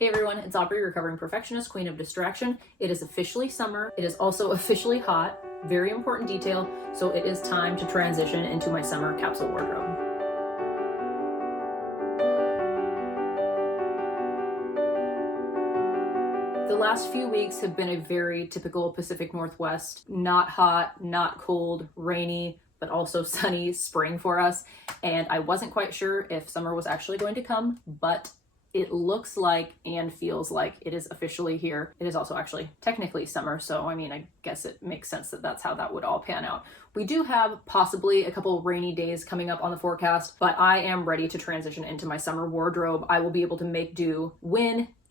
Hey everyone, it's Aubrey, recovering perfectionist, queen of distraction. It is officially summer. It is also officially hot. Very important detail. So it is time to transition into my summer capsule wardrobe. The last few weeks have been a very typical Pacific Northwest, not hot, not cold, rainy, but also sunny spring for us. And I wasn't quite sure if summer was actually going to come, but it looks like and feels like it is officially here. It is also actually technically summer, so I mean, I guess it makes sense that that's how that would all pan out. We do have possibly a couple rainy days coming up on the forecast, but I am ready to transition into my summer wardrobe. I will be able to make do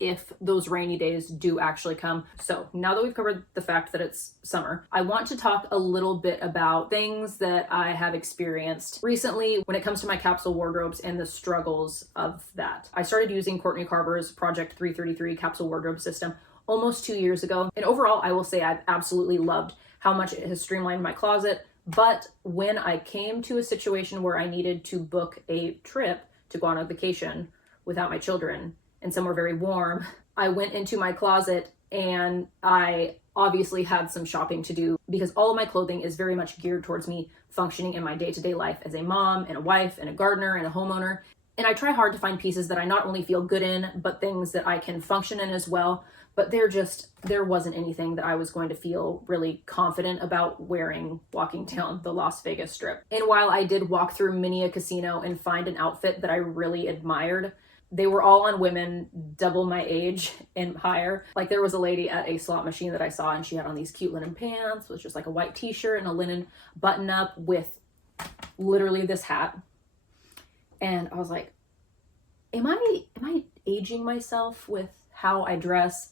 if those rainy days do actually come. So now that we've covered the fact that it's summer, I want to talk a little bit about things that I have experienced recently when it comes to my capsule wardrobes and the struggles of that. I started using Courtney Carver's Project 333 capsule wardrobe system almost 2 years ago. And overall, I will say I've absolutely loved how much it has streamlined my closet. But when I came to a situation where I needed to book a trip to go on a vacation without my children, and somewhere very warm, I went into my closet and I obviously had some shopping to do because all of my clothing is very much geared towards me functioning in my day-to-day life as a mom and a wife and a gardener and a homeowner. And I try hard to find pieces that I not only feel good in, but things that I can function in as well. But there wasn't anything that I was going to feel really confident about wearing walking down the Las Vegas Strip. And while I did walk through many a casino and find an outfit that I really admired, they were all on women double my age and higher. Like there was a lady at a slot machine that I saw and she had on these cute linen pants with just like a white t-shirt and a linen button up with literally this hat. And I was like, am I aging myself with how I dress?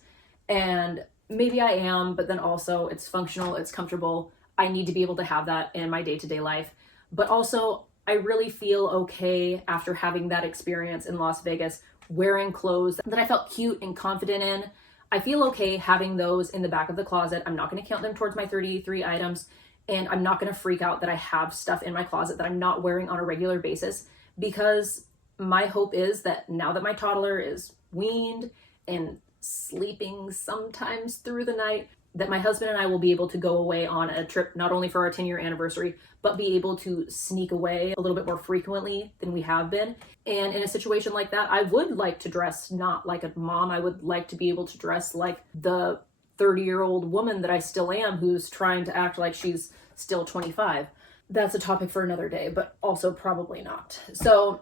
And maybe I am, but then also it's functional, it's comfortable. I need to be able to have that in my day-to-day life. But also I really feel okay after having that experience in Las Vegas, wearing clothes that I felt cute and confident in. I feel okay having those in the back of the closet. I'm not going to count them towards my 33 items, and I'm not going to freak out that I have stuff in my closet that I'm not wearing on a regular basis, because my hope is that now that my toddler is weaned and sleeping sometimes through the night, that my husband and I will be able to go away on a trip, not only for our 10-year anniversary, but be able to sneak away a little bit more frequently than we have been. And in a situation like that, I would like to dress not like a mom. I would like to be able to dress like the 30-year-old woman that I still am, who's trying to act like she's still 25. That's a topic for another day, but also probably not. So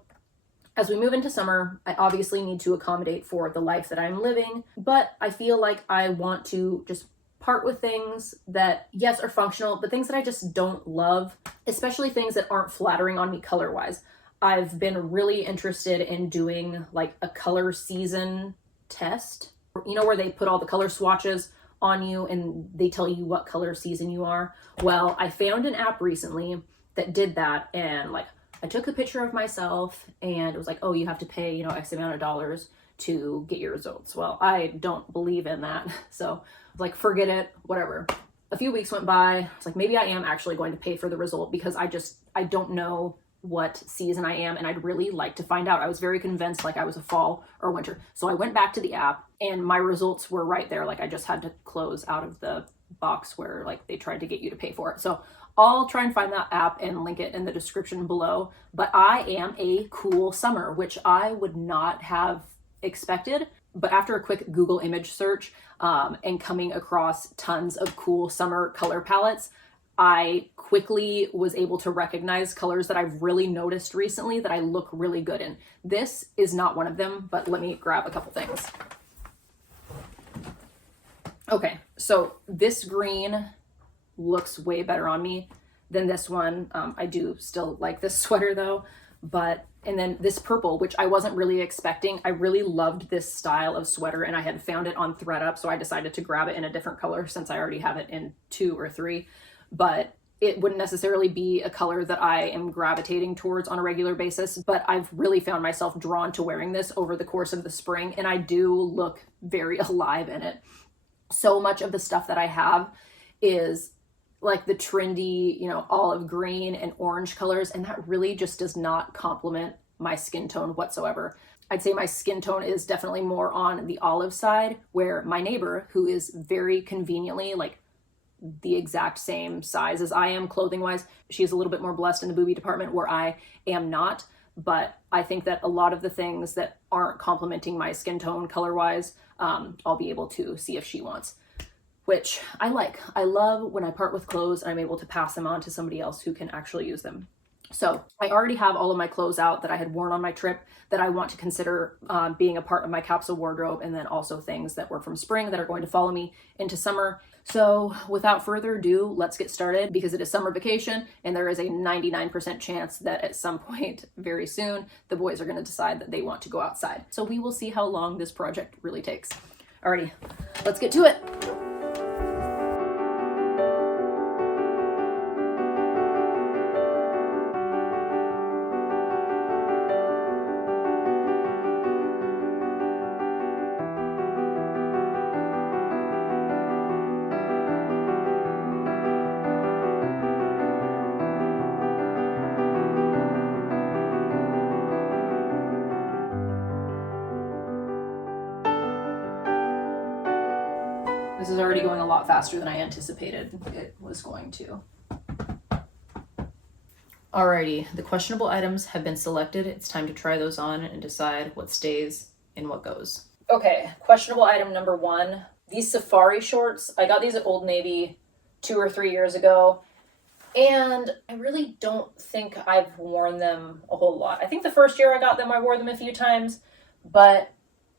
as we move into summer, I obviously need to accommodate for the life that I'm living, but I feel like I want to just part with things that, yes, are functional, but things that I just don't love, especially things that aren't flattering on me color-wise. I've been really interested in doing like a color season test, where they put all the color swatches on you and they tell you what color season you are. Well, I found an app recently that did that, and like I took a picture of myself and it was like, oh, you have to pay, X amount of dollars to get your results. Well, I don't believe in that. So I was like, forget it, whatever. A few weeks went by. I was like, maybe I am actually going to pay for the result because I don't know what season I am and I'd really like to find out. I was very convinced like I was a fall or winter. So I went back to the app and my results were right there. Like I just had to close out of the box where like they tried to get you to pay for it. So I'll try and find that app and link it in the description below. But I am a cool summer, which I would not have expected. But after a quick Google image search and coming across tons of cool summer color palettes, I quickly was able to recognize colors that I've really noticed recently that I look really good in. This is not one of them, but let me grab a couple things. Okay, so this green looks way better on me than this one. I do still like this sweater though, and then this purple, which I wasn't really expecting. I really loved this style of sweater and I had found it on ThredUp, so I decided to grab it in a different color since I already have it in 2 or 3, but it wouldn't necessarily be a color that I am gravitating towards on a regular basis, but I've really found myself drawn to wearing this over the course of the spring, and I do look very alive in it. So much of the stuff that I have is like the trendy, olive green and orange colors, and that really just does not complement my skin tone whatsoever. I'd say my skin tone is definitely more on the olive side, where my neighbor, who is very conveniently like the exact same size as I am clothing wise, she's a little bit more blessed in the booby department where I am not. But I think that a lot of the things that aren't complementing my skin tone color wise, I'll be able to see if she wants, which I like. I love when I part with clothes and I'm able to pass them on to somebody else who can actually use them. So I already have all of my clothes out that I had worn on my trip that I want to consider being a part of my capsule wardrobe, and then also things that were from spring that are going to follow me into summer. So without further ado, let's get started, because it is summer vacation and there is a 99% chance that at some point very soon, the boys are going to decide that they want to go outside. So we will see how long this project really takes. Alrighty, let's get to it. This is already going a lot faster than I anticipated it was going to. Alrighty, the questionable items have been selected. It's time to try those on and decide what stays and what goes. Okay, questionable item number 1. These safari shorts, I got these at Old Navy 2 or 3 years ago, and I really don't think I've worn them a whole lot. I think the first year I got them, I wore them a few times, but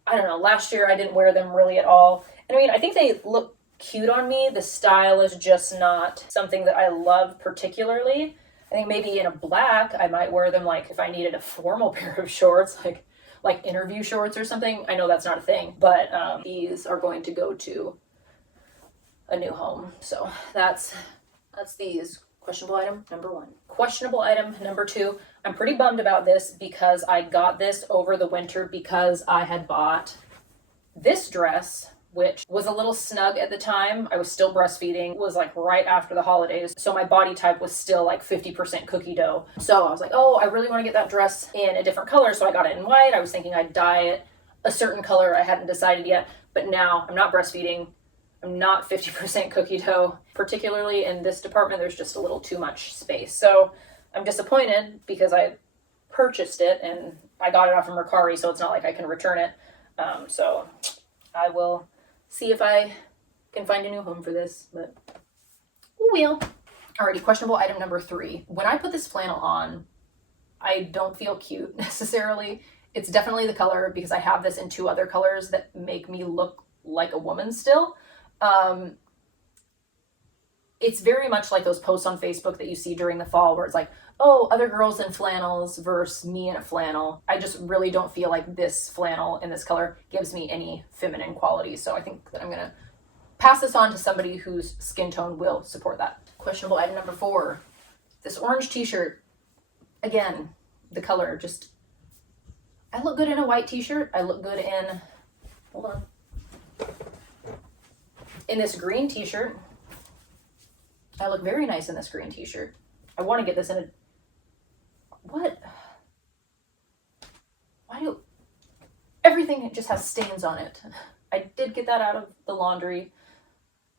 I don't know, last year I didn't wear them really at all. And I mean, I think they look cute on me. The style is just not something that I love particularly. I think maybe in a black, I might wear them like if I needed a formal pair of shorts, like interview shorts or something. I know that's not a thing, but these are going to go to a new home. So that's these. Questionable item number 1. Questionable item number 2. I'm pretty bummed about this because I got this over the winter because I had bought this dress, which was a little snug at the time. I was still breastfeeding. It was like right after the holidays. So my body type was still like 50% cookie dough. So I was like, oh, I really want to get that dress in a different color. So I got it in white. I was thinking I'd dye it a certain color. I hadn't decided yet. But now I'm not breastfeeding. I'm not 50% cookie dough. Particularly in this department, there's just a little too much space. So I'm disappointed because I purchased it and I got it off of Mercari, so it's not like I can return it. So I will see if I can find a new home for this, but we will. Alrighty, questionable item number 3. When I put this flannel on, I don't feel cute necessarily. It's definitely the color, because I have this in 2 other colors that make me look like a woman still. It's very much like those posts on Facebook that you see during the fall where it's like, oh, other girls in flannels versus me in a flannel. I just really don't feel like this flannel in this color gives me any feminine qualities. So I think that I'm going to pass this on to somebody whose skin tone will support that. Questionable item number 4. This orange t-shirt. Again, the color just... I look good in a white t-shirt. I look good in... Hold on. In this green t-shirt. I look very nice in this green t-shirt. I want to get this in a... What? Why do... Everything just has stains on it. I did get that out of the laundry,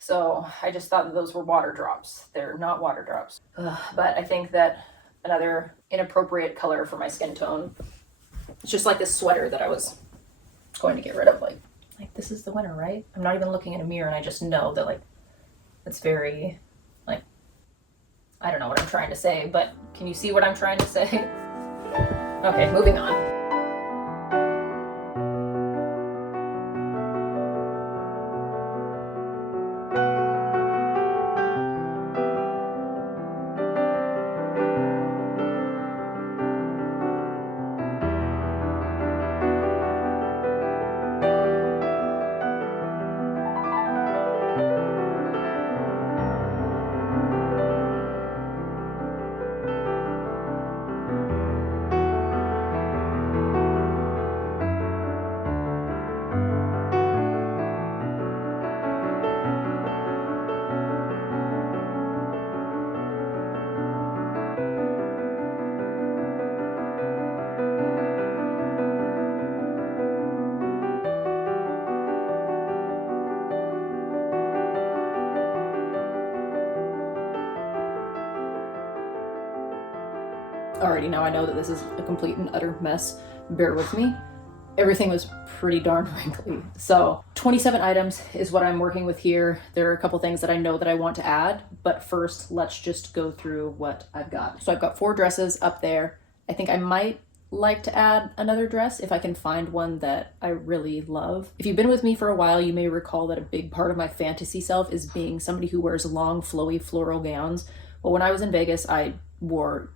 so I just thought that those were water drops. They're not water drops. But I think that another inappropriate color for my skin tone. It's just like this sweater that I was going to get rid of. Like this is the winter, right? I'm not even looking in a mirror and I just know that it's very, I don't know what I'm trying to say, but can you see what I'm trying to say? Okay, moving on. Alrighty, now I know that this is a complete and utter mess. Bear with me. Everything was pretty darn wrinkly. So 27 items is what I'm working with here. There are a couple things that I know that I want to add, but first let's just go through what I've got. So I've got 4 dresses up there. I think I might like to add another dress if I can find one that I really love. If you've been with me for a while, you may recall that a big part of my fantasy self is being somebody who wears long, flowy, floral gowns. Well, when I was in Vegas, I wore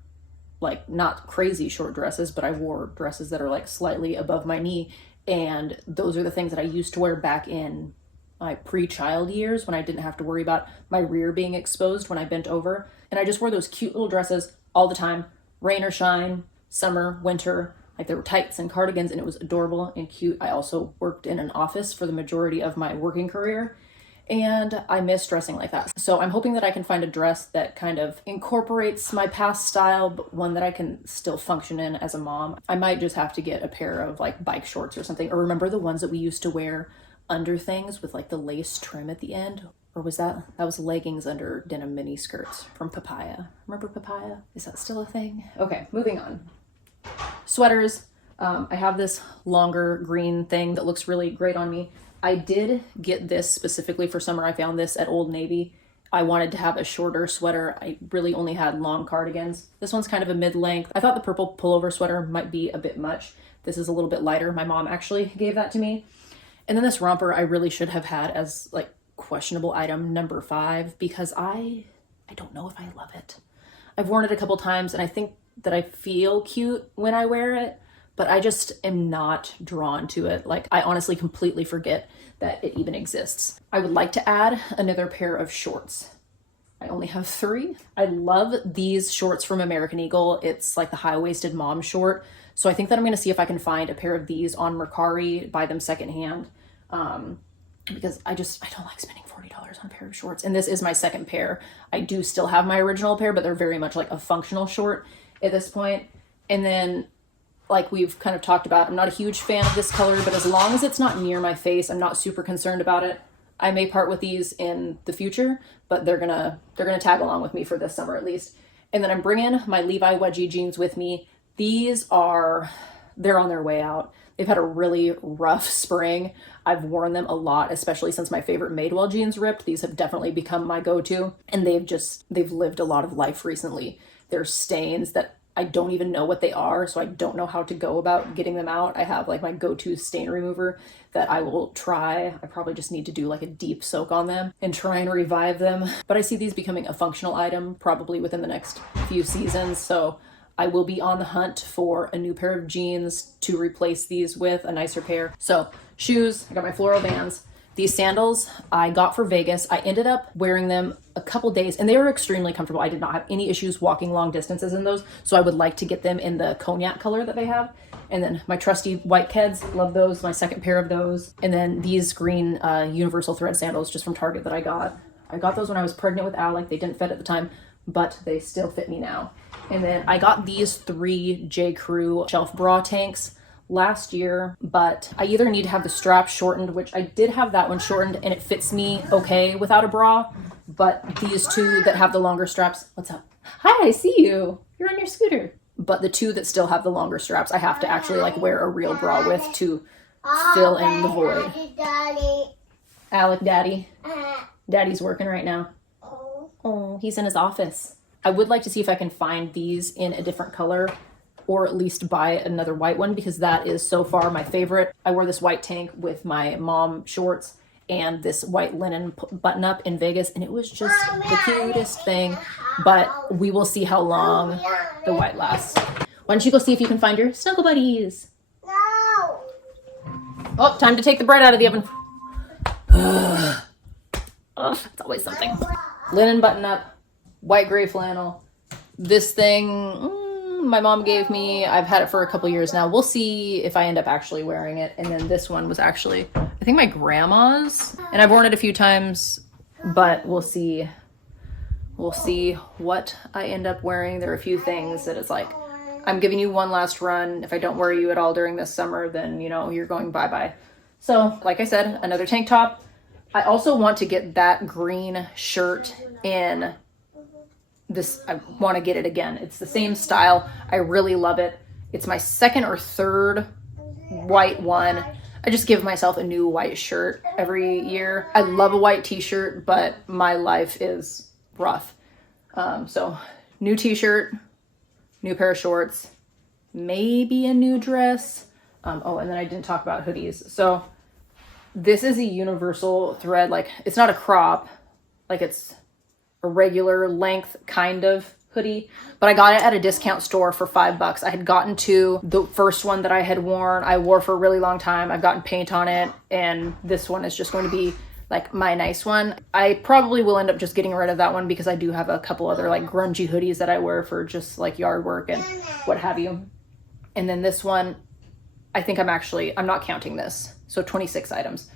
like not crazy short dresses, but I wore dresses that are like slightly above my knee. And those are the things that I used to wear back in my pre-child years when I didn't have to worry about my rear being exposed when I bent over. And I just wore those cute little dresses all the time, rain or shine, summer, winter. Like there were tights and cardigans, and it was adorable and cute. I also worked in an office for the majority of my working career, and I miss dressing like that. So I'm hoping that I can find a dress that kind of incorporates my past style, but one that I can still function in as a mom. I might just have to get a pair of like bike shorts or something. Or remember the ones that we used to wear under things with like the lace trim at the end? Or was that was leggings under denim mini skirts from Papaya. Remember Papaya? Is that still a thing? Okay, moving on. Sweaters. I have this longer green thing that looks really great on me. I did get this specifically for summer. I found this at Old Navy. I wanted to have a shorter sweater. I really only had long cardigans. This one's kind of a mid-length. I thought the purple pullover sweater might be a bit much. This is a little bit lighter. My mom actually gave that to me. And then this romper I really should have had as like questionable item number 5 because I don't know if I love it. I've worn it a couple times and I think that I feel cute when I wear it, but I just am not drawn to it. Like I honestly completely forget that it even exists. I would like to add another pair of shorts. I only have 3. I love these shorts from American Eagle. It's like the high-waisted mom short. So I think that I'm gonna see if I can find a pair of these on Mercari, buy them secondhand. Because I don't like spending $40 on a pair of shorts. And this is my second pair. I do still have my original pair, but they're very much like a functional short at this point. And then like we've kind of talked about, I'm not a huge fan of this color, but as long as it's not near my face, I'm not super concerned about it. I may part with these in the future, but they're gonna tag along with me for this summer at least. And then I'm bringing my Levi wedgie jeans with me. They're on their way out. They've had a really rough spring. I've worn them a lot, especially since my favorite Madewell jeans ripped. These have definitely become my go-to, and they've lived a lot of life recently. There's stains that I don't even know what they are, so I don't know how to go about getting them out. I have like my go-to stain remover that I will try. I probably just need to do like a deep soak on them and try and revive them. But I see these becoming a functional item probably within the next few seasons, so I will be on the hunt for a new pair of jeans to replace these with a nicer pair. So shoes, I got my floral Vans. These sandals I got for Vegas. I ended up wearing them a couple days and they were extremely comfortable. I did not have any issues walking long distances in those. So I would like to get them in the cognac color that they have. And then my trusty white Keds, love those, my second pair of those. And then these green universal thread sandals just from Target that I got. I got those when I was pregnant with Alec. They didn't fit at the time, but they still fit me now. And then I got these 3 J. Crew shelf bra tanks last year, but I either need to have the strap shortened, which I did have that one shortened and it fits me okay without a bra, but these 2 that have the longer straps, what's up? Hi, I see you. You're on your scooter. But the 2 that still have the longer straps, I have to actually like wear a real bra with to fill in the void. Alec, Daddy. Daddy's working right now. Oh, he's in his office. I would like to see if I can find these in a different color or at least buy another white one because that is so far my favorite. I wore this white tank with my mom shorts and this white linen button up in Vegas and it was just the cutest thing, but we will see how long the white lasts. Why don't you go see if you can find your snuggle buddies? No. Oh, time to take the bread out of the oven. Oh, it's always something. Linen button up. White gray flannel. This thing my mom gave me. I've had it for a couple years now. We'll see if I end up actually wearing it. And then this one was actually, I think my grandma's. And I've worn it a few times, but we'll see. We'll see what I end up wearing. There are a few things that it's like, I'm giving you one last run. If I don't wear you at all during this summer, then, you know, you're going bye-bye. So, like I said, another tank top. I also want to get that green shirt in this, I want to get it again. It's the same style. I really love it. It's my second or third white one. I just give myself a new white shirt every year. I love a white t-shirt, but my life is rough. So new t-shirt, new pair of shorts, maybe a new dress. Oh, and then I didn't talk about hoodies. So this is a universal thread. Like, it's not a crop, like it's a regular length kind of hoodie, but I got it at a discount store for $5. I had gotten to the first one that I had worn. I wore for a really long time. I've gotten paint on it, and this one is just going to be like my nice one. I probably will end up just getting rid of that one because I do have a couple other like grungy hoodies that I wear for just like yard work and what have you. And then this one, I think I'm not counting this. So 26 items.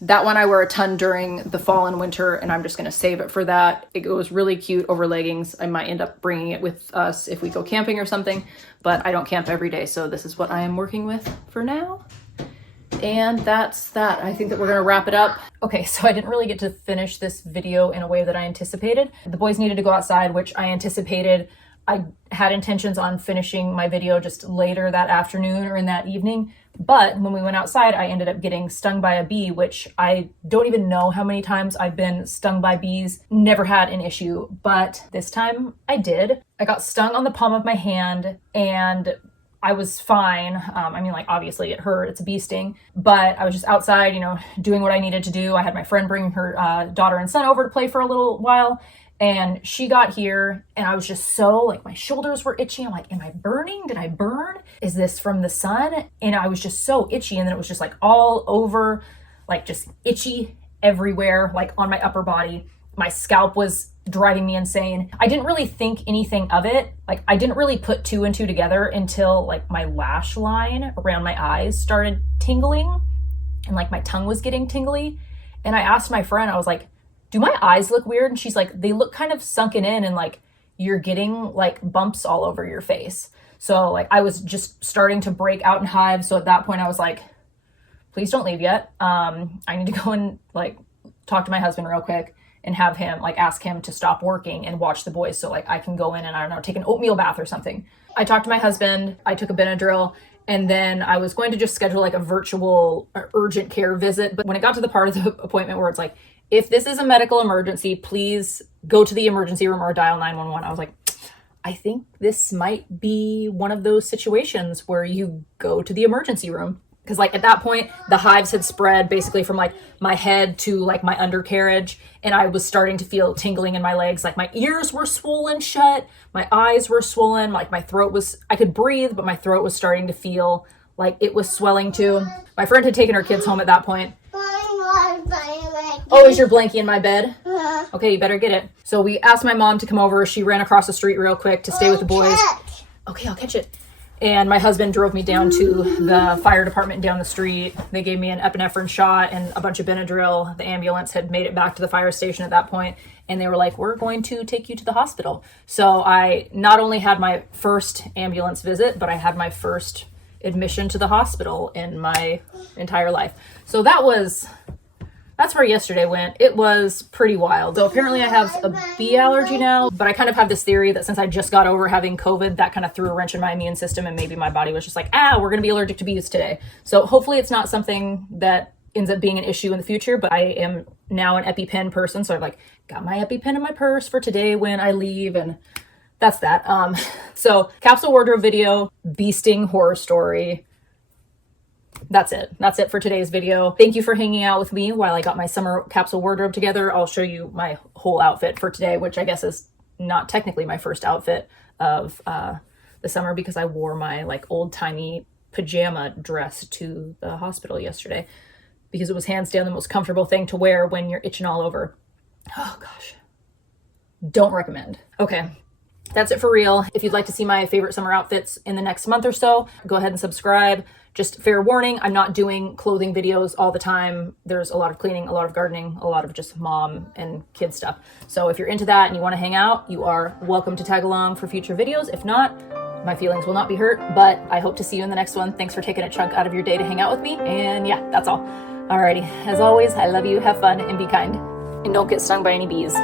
That one I wear a ton during the fall and winter, and I'm just going to save it for that. It goes really cute over leggings. I might end up bringing it with us if we go camping or something, but I don't camp every day. So this is what I am working with for now. And that's that. I think that we're going to wrap it up. Okay, so I didn't really get to finish this video in a way that I anticipated. The boys needed to go outside, which I anticipated. I had intentions on finishing my video just later that afternoon or in that evening. But when we went outside, I ended up getting stung by a bee, which I don't even know how many times I've been stung by bees. Never had an issue, but this time I did. I got stung on the palm of my hand and I was fine. I mean, like, obviously it hurt. It's a bee sting, but I was just outside, doing what I needed to do. I had my friend bring her daughter and son over to play for a little while. And she got here and I was just so like, my shoulders were itchy. I'm like, am I burning? Did I burn? Is this from the sun? And I was just so itchy. And then it was just like all over, like just itchy everywhere, like on my upper body. My scalp was driving me insane. I didn't really think anything of it. Like, I didn't really put two and two together until like my lash line around my eyes started tingling and like my tongue was getting tingly. And I asked my friend, I was like, do my eyes look weird? And she's like, they look kind of sunken in and like you're getting like bumps all over your face. So like I was just starting to break out in hives. So at that point I was like, please don't leave yet. I need to go and like talk to my husband real quick and have him like ask him to stop working and watch the boys. So like I can go in and I don't know, take an oatmeal bath or something. I talked to my husband, I took a Benadryl, and then I was going to just schedule like a virtual urgent care visit. But when it got to the part of the appointment where it's like, if this is a medical emergency, please go to the emergency room or dial 911. I was like, I think this might be one of those situations where you go to the emergency room. Because like at that point, the hives had spread basically from like my head to like my undercarriage. And I was starting to feel tingling in my legs. Like my ears were swollen shut. My eyes were swollen. Like my throat was, I could breathe, but my throat was starting to feel like it was swelling too. My friend had taken her kids home at that point. Oh, is your blankie in my bed? Okay, you better get it. So we asked my mom to come over. She ran across the street real quick to stay with the boys. Okay, I'll catch it. And my husband drove me down to the fire department down the street. They gave me an epinephrine shot and a bunch of Benadryl. The ambulance had made it back to the fire station at that point, and they were like, we're going to take you to the hospital. So I not only had my first ambulance visit, but I had my first admission to the hospital in my entire life. So that's where yesterday went. It was pretty wild. So apparently I have a bee allergy now, but I kind of have this theory that since I just got over having COVID, that kind of threw a wrench in my immune system, and maybe my body was just like, we're going to be allergic to bees today. So hopefully it's not something that ends up being an issue in the future, but I am now an EpiPen person. So I've like got my EpiPen in my purse for today when I leave, and that's that. So capsule wardrobe video, bee sting horror story. That's it. That's it for today's video. Thank you for hanging out with me while I got my summer capsule wardrobe together. I'll show you my whole outfit for today, which I guess is not technically my first outfit of the summer because I wore my like old-timey pajama dress to the hospital yesterday because it was hands down the most comfortable thing to wear when you're itching all over. Oh gosh. Don't recommend. Okay. That's it for real. If you'd like to see my favorite summer outfits in the next month or so, go ahead and subscribe. Just fair warning, I'm not doing clothing videos all the time. There's a lot of cleaning, a lot of gardening, a lot of just mom and kid stuff. So if you're into that and you want to hang out, you are welcome to tag along for future videos. If not, my feelings will not be hurt, but I hope to see you in the next one. Thanks for taking a chunk out of your day to hang out with me. And yeah, that's all. Alrighty. As always, I love you, have fun, and be kind. And don't get stung by any bees.